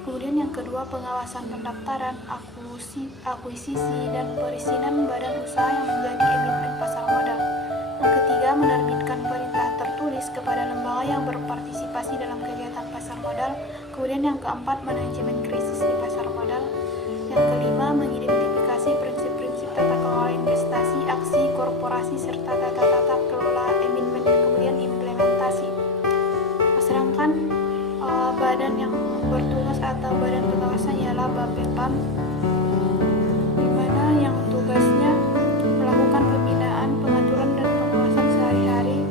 Kemudian yang kedua, pengawasan pendaftaran, akuisisi, dan perizinan badan usaha yang menjadi emiten pasar modal. Yang ketiga, menerbitkan perintah tertulis kepada lembaga yang berpartisipasi dalam kegiatan pasar modal. Kemudian yang keempat, manajemen krisis di pasar modal. Yang kelima, mengidentifikasi prinsip-prinsip tata kelola investasi, aksi, korporasi, serta tata kelola emiten, kemudian implementasi. Sedangkan badan yang bertugas atau badan pengawasan ialah Bapepam, di mana yang tugasnya melakukan pembinaan, pengaturan, dan pengawasan sehari-hari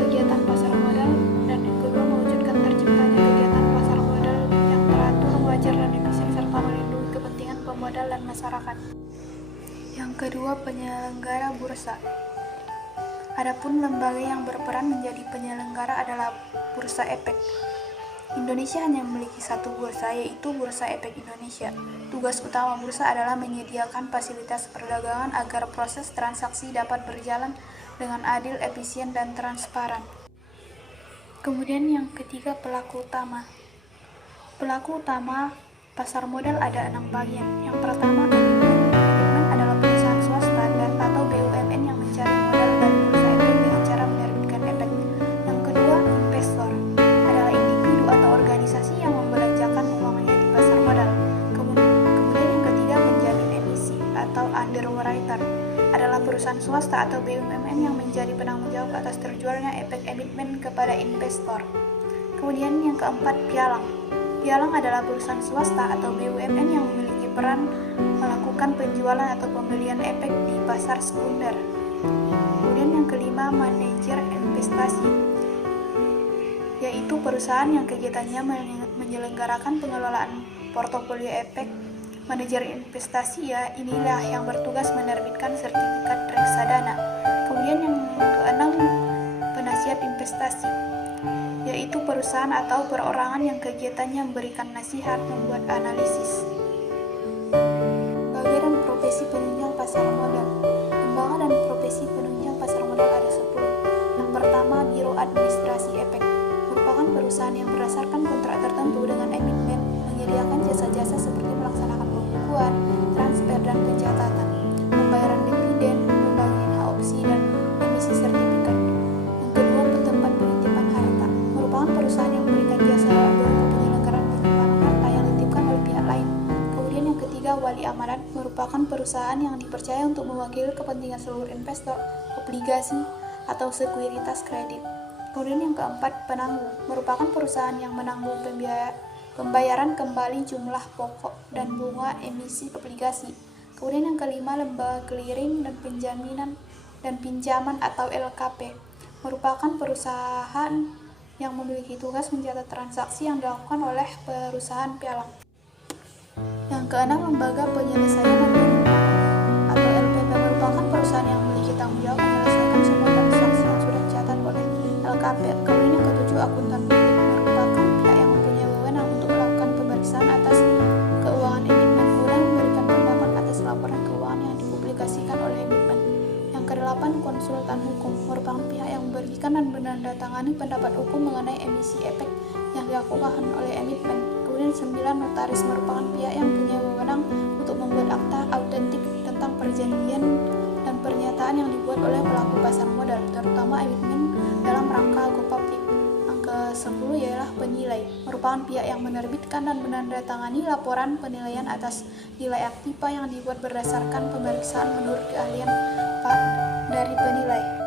kegiatan pasar modal, dan yang kedua, mewujudkan terciptanya kegiatan pasar modal yang teratur, wajar, dan efisien, serta melindungi kepentingan pemodal dan masyarakat. Yang kedua, penyelenggara bursa. Adapun lembaga yang berperan menjadi penyelenggara adalah Bursa Efek. Indonesia hanya memiliki satu bursa, yaitu Bursa Efek Indonesia. Tugas utama bursa adalah menyediakan fasilitas perdagangan agar proses transaksi dapat berjalan dengan adil, efisien, dan transparan. Kemudian yang ketiga, pelaku utama. Pelaku utama pasar modal ada 6 bagian. Yang pertama, manajemen adalah perusahaan swasta atau BUMN yang mencari modal dari bursa efek dengan cara menerbitkan efek. Yang kedua, investor adalah individu atau organisasi yang membelanjakan uangnya di pasar modal. Kemudian yang ketiga, penjamin emisi atau underwriter adalah perusahaan swasta atau BUMN yang menjadi penanggung jawab atas terjualnya efek emiten kepada investor. Kemudian yang keempat, pialang. Pialang adalah perusahaan swasta atau BUMN yang memiliki peran melakukan penjualan atau pembelian efek di pasar sekunder. Kemudian yang kelima, manajer investasi, yaitu perusahaan yang kegiatannya menyelenggarakan pengelolaan portofolio efek. Manajer investasi inilah yang bertugas menerbitkan sertifikat reksadana. Kemudian yang keenam, penasihat investasi, yaitu perusahaan atau perorangan yang kegiatannya memberikan nasihat, membuat analisis. Lembaga dan profesi penunjang pasar modal. Lembaga dan profesi penunjang pasar modal ada 10. Yang pertama, Biro Administrasi Efek, merupakan perusahaan yang berdasarkan kontrak tertentu dengan emiten menyediakan jasa-jasa seperti melaksanakan pembukuan, transfer, dan pencatatan, pembayaran dividen, pembagian hak opsi, dan emisi sertifikat. Yang kedua, Tempat Penitipan Harta, merupakan perusahaan yang memberikan jasa berupa penyelenggaraan penyimpanan harta yang dititipkan oleh pihak lain. Kemudian yang ketiga, Wali Amanat, merupakan perusahaan yang dipercaya untuk mewakili kepentingan seluruh investor, obligasi, atau sekuritas kredit. Kemudian yang keempat, Penanggung, merupakan perusahaan yang menanggung pembayaran kembali jumlah pokok dan bunga emisi obligasi. Kemudian yang kelima, Lembaga Clearing dan Penjaminan dan Pinjaman atau LKP, merupakan perusahaan yang memiliki tugas mencatat transaksi yang dilakukan oleh perusahaan pialang. Yang keenam, Lembaga Penyelesaian dan Penyimpanan atau LPP, merupakan perusahaan yang memiliki tanggung jawab menyelesaikan semua transaksi yang sudah dicatat oleh LKP. Kemudian yang ketujuh, Akuntan Publik, merupakan pihak yang mempunyai wewenang untuk melakukan pemeriksaan atas keuangan emiten guna memberikan pendapat atas laporan keuangan yang dipublikasikan oleh emiten. Yang kedelapan, Konsultan Hukum, merupakan pihak yang memberikan dan menandatangani pendapat hukum mengenai emisi efek yang dilakukan oleh emiten. Kemudian 9, Notaris, merupakan pihak yang punya wewenang untuk membuat akta autentik tentang perjanjian dan pernyataan yang dibuat oleh pelaku pasar modal, terutama emiten dalam rangka go public. Yang ke-10 ialah Penilai, merupakan pihak yang menerbitkan dan menandatangani laporan penilaian atas nilai aktiva yang dibuat berdasarkan pemeriksaan menurut keahlian dari penilai.